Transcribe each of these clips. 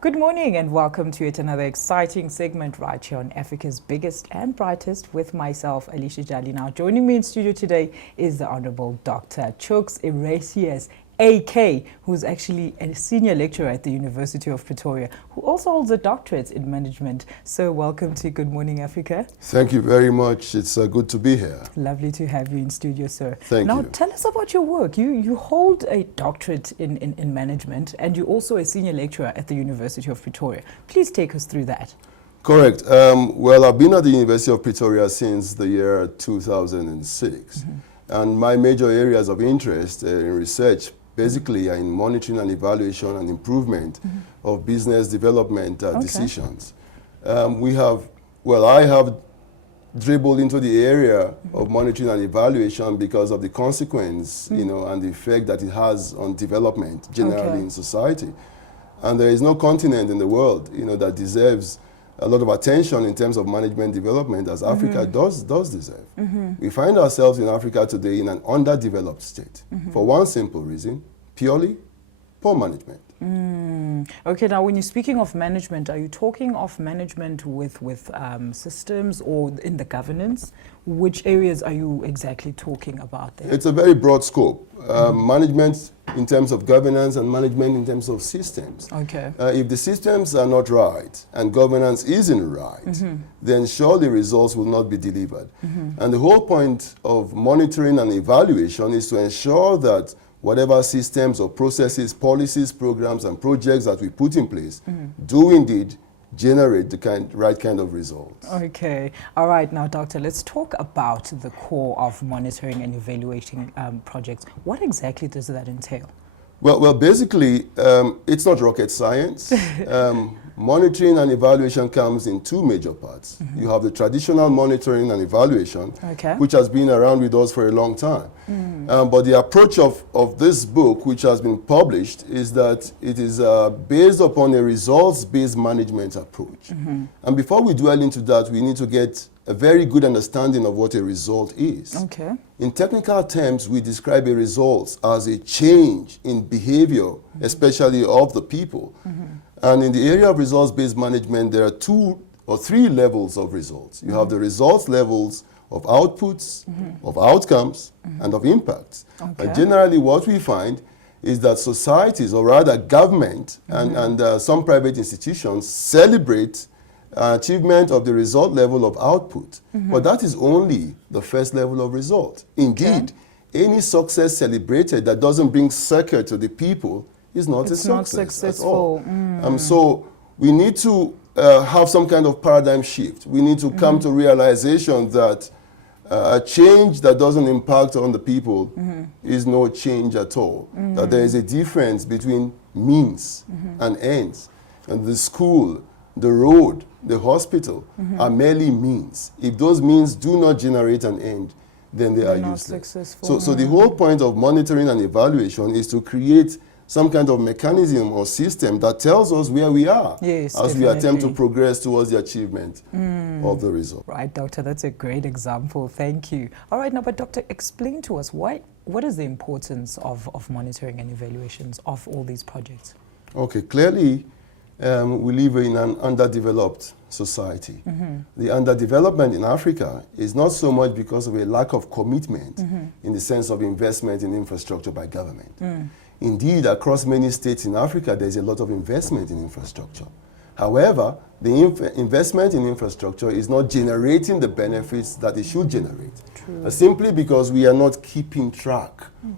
Good morning and welcome to yet another exciting segment right here on Africa's Biggest and Brightest with myself, Alicia Jali. Now, joining me in studio today is the Honorable Dr. Chuks Erasmus, AK, who's actually a senior lecturer at the University of Pretoria, who also holds a doctorate in management. So welcome to Good Morning Africa. Thank you very much. It's good to be here. Lovely to have you in studio, sir. Thank you. Now, tell us about your work. You hold a doctorate in management and you're also a senior lecturer at the University of Pretoria. Please take us through that. Correct. Well, I've been at the University of Pretoria since the year 2006. And my major areas of interest in research basically are in monitoring and evaluation and improvement of business development decisions. I have dribbled into the area of monitoring and evaluation because of the consequence, and the effect that it has on development generally in society. And there is no continent in the world, that deserves a lot of attention in terms of management development as Africa does deserve. We find ourselves in Africa today in an underdeveloped state for one simple reason, purely poor management. Okay, now when you're speaking of management, are you talking of management with systems or in the governance? Which areas are you exactly talking about there? It's a very broad scope. Management in terms of governance and management in terms of systems. Okay. If the systems are not right and governance isn't right, then surely results will not be delivered. And the whole point of monitoring and evaluation is to ensure that whatever systems or processes, policies, programs, and projects that we put in place do indeed generate the right kind of results. Okay. All right. Now, Doctor, let's talk about the core of monitoring and evaluating projects. What exactly does that entail? Well, basically, it's not rocket science. Monitoring and evaluation comes in two major parts. You have the traditional monitoring and evaluation, which has been around with us for a long time. But the approach of this book, which has been published, is that it is based upon a results-based management approach. And before we dwell into that, we need to get a very good understanding of what a result is. Okay. In technical terms, we describe a result as a change in behavior, especially of the people. And in the area of results-based management, there are 2 or 3 levels of results. You have the results levels of outputs, of outcomes, and of impacts. And generally what we find is that societies, or rather government and some private institutions, celebrate achievement of the result level of output. But that is only the first level of result. Indeed, any success celebrated that doesn't bring succor to the people is not a success at all. So we need to have some kind of paradigm shift. We need to come to realization that a change that doesn't impact on the people is no change at all. That there is a difference between means and ends. And the school, the road, the hospital are merely means. If those means do not generate an end, then they are useless. So the whole point of monitoring and evaluation is to create some kind of mechanism or system that tells us where we are as we attempt to progress towards the achievement of the result. Right, Doctor, that's a great example. Thank you. All right, now, but Doctor, explain to us what is the importance of monitoring and evaluations of all these projects? Okay, clearly, we live in an underdeveloped society. The underdevelopment in Africa is not so much because of a lack of commitment in the sense of investment in infrastructure by government. Indeed, across many states in Africa, there's a lot of investment in infrastructure. However, the investment in infrastructure is not generating the benefits that it should generate. Simply because we are not keeping track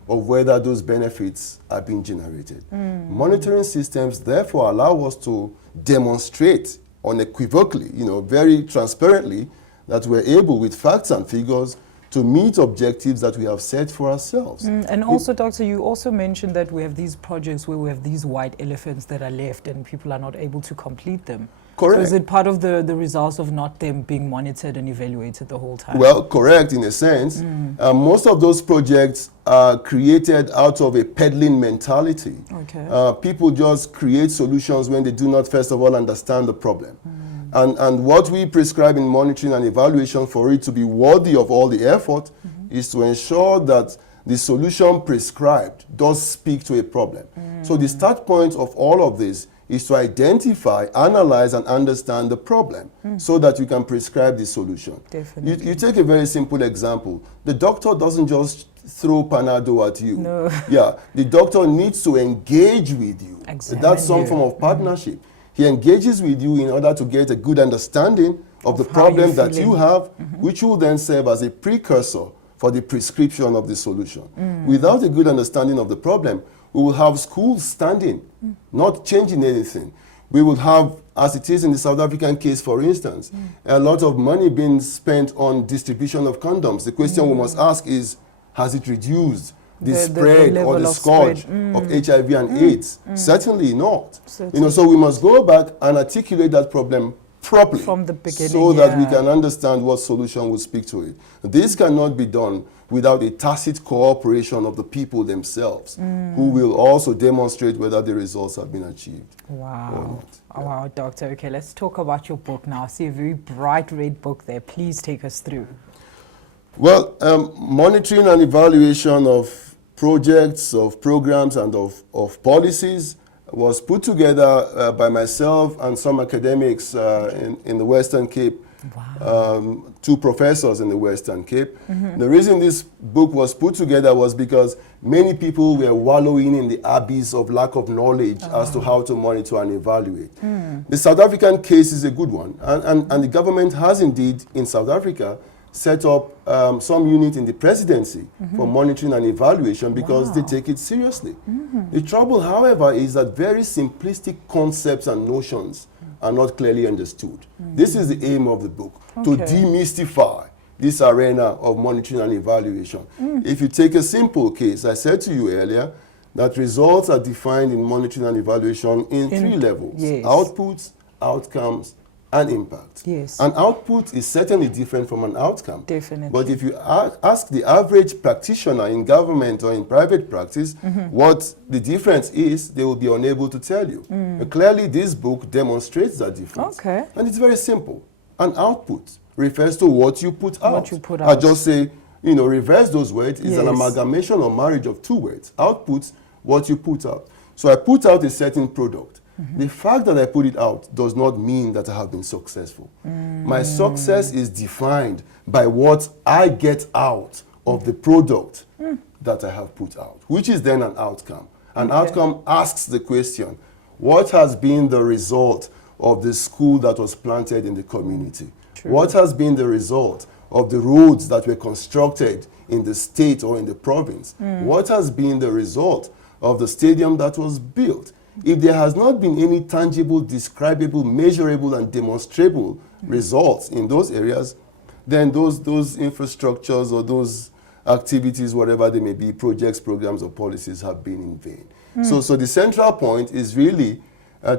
of whether those benefits are being generated. Monitoring systems therefore allow us to demonstrate unequivocally, very transparently, that we're able with facts and figures to meet objectives that we have set for ourselves. And also, Doctor, you also mentioned that we have these projects where we have these white elephants that are left and people are not able to complete them. Correct. So is it part of the results of not them being monitored and evaluated the whole time? Well, correct in a sense. Most of those projects are created out of a peddling mentality. People just create solutions when they do not, first of all, understand the problem. And what we prescribe in monitoring and evaluation for it to be worthy of all the effort is to ensure that the solution prescribed does speak to a problem. So the start point of all of this is to identify, analyze, and understand the problem so that you can prescribe the solution. Definitely. You take a very simple example. The doctor doesn't just throw Panadol at you. No. Yeah, the doctor needs to engage with you. Examine That's some you. form of partnership. He engages with you in order to get a good understanding of the how you're problem that you feeling. have, which will then serve as a precursor for the prescription of the solution. Without a good understanding of the problem, we will have schools standing, not changing anything. We will have, as it is in the South African case, for instance, a lot of money being spent on distribution of condoms. The question we must ask is, has it reduced the spread or level the of scourge spread. of HIV and AIDS? Certainly not. Certainly. So we must go back and articulate that problem properly From the beginning, so that we yeah. can understand what solution will speak to it. This cannot be done without a tacit cooperation of the people themselves, who will also demonstrate whether the results have been achieved. Wow. Oh, wow, Doctor. Okay, let's talk about your book now. I see a very bright red book there. Please take us through. Well, monitoring and evaluation of projects, of programs, and of policies was put together by myself and some academics in the Western Cape. Wow. 2 professors in the Western Cape. The reason this book was put together was because many people were wallowing in the abyss of lack of knowledge as to how to monitor and evaluate. The South African case is a good one, and the government has indeed in South Africa set up some unit in the presidency for monitoring and evaluation because they take it seriously. The trouble, however, is that very simplistic concepts and notions are not clearly understood. This is the aim of the book, to demystify this arena of monitoring and evaluation. If you take a simple case, I said to you earlier that results are defined in monitoring and evaluation in 3 levels: yes. outputs, outcomes, and impact. Yes. An output is certainly different from an outcome. Definitely. But if you ask the average practitioner in government or in private practice what the difference is, they will be unable to tell you. Clearly, this book demonstrates that difference. Okay. And it's very simple. An output refers to what you put out. What you put I out. just say, reverse those words. It's an Yes. amalgamation or marriage of 2 words. Outputs, what you put out. So I put out a certain product. The fact that I put it out does not mean that I have been successful. My success is defined by what I get out of the product that I have put out, which is then an outcome. An outcome asks the question, what has been the result of the school that was planted in the community? True. What has been the result of the roads that were constructed in the state or in the province? What has been the result of the stadium that was built? If there has not been any tangible, describable, measurable, and demonstrable results in those areas, then those infrastructures or those activities, whatever they may be, projects, programs, or policies, have been in vain. So the central point is really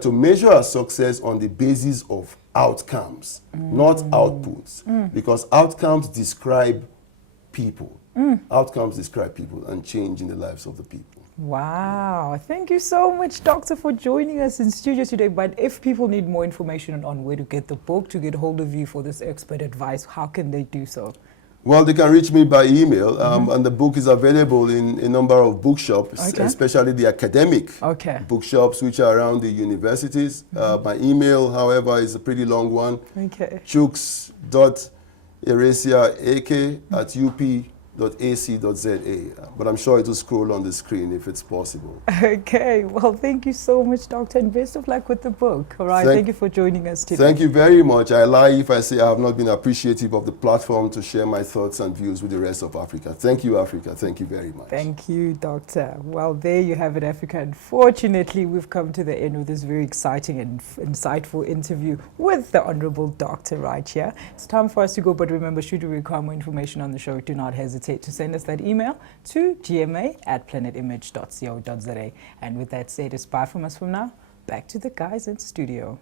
to measure our success on the basis of outcomes, not outputs, because outcomes describe people. Outcomes describe people and change in the lives of the people. Wow. Thank you so much, Doctor, for joining us in studio today. But if people need more information on where to get the book, to get hold of you for this expert advice, how can they do so? Well, they can reach me by email, and the book is available in a number of bookshops, Okay. especially the academic Okay. bookshops, which are around the universities. My email, however, is a pretty long one. Okay. chuks.eresiaak@up.ac.za. But I'm sure it will scroll on the screen if it's possible. Okay. Well, thank you so much, Doctor, and best of luck with the book. All right. Thank you for joining us today. Thank you very much. I lie if I say I have not been appreciative of the platform to share my thoughts and views with the rest of Africa. Thank you, Africa. Thank you very much. Thank you, Doctor. Well, there you have it, Africa. Unfortunately, we've come to the end of this very exciting and insightful interview with the Honorable Doctor right here. It's time for us to go, but remember, should you require more information on the show, do not hesitate to send us that email to gma@planetimage.co.za. And with that said, it's bye from us from now. Back to the guys in studio.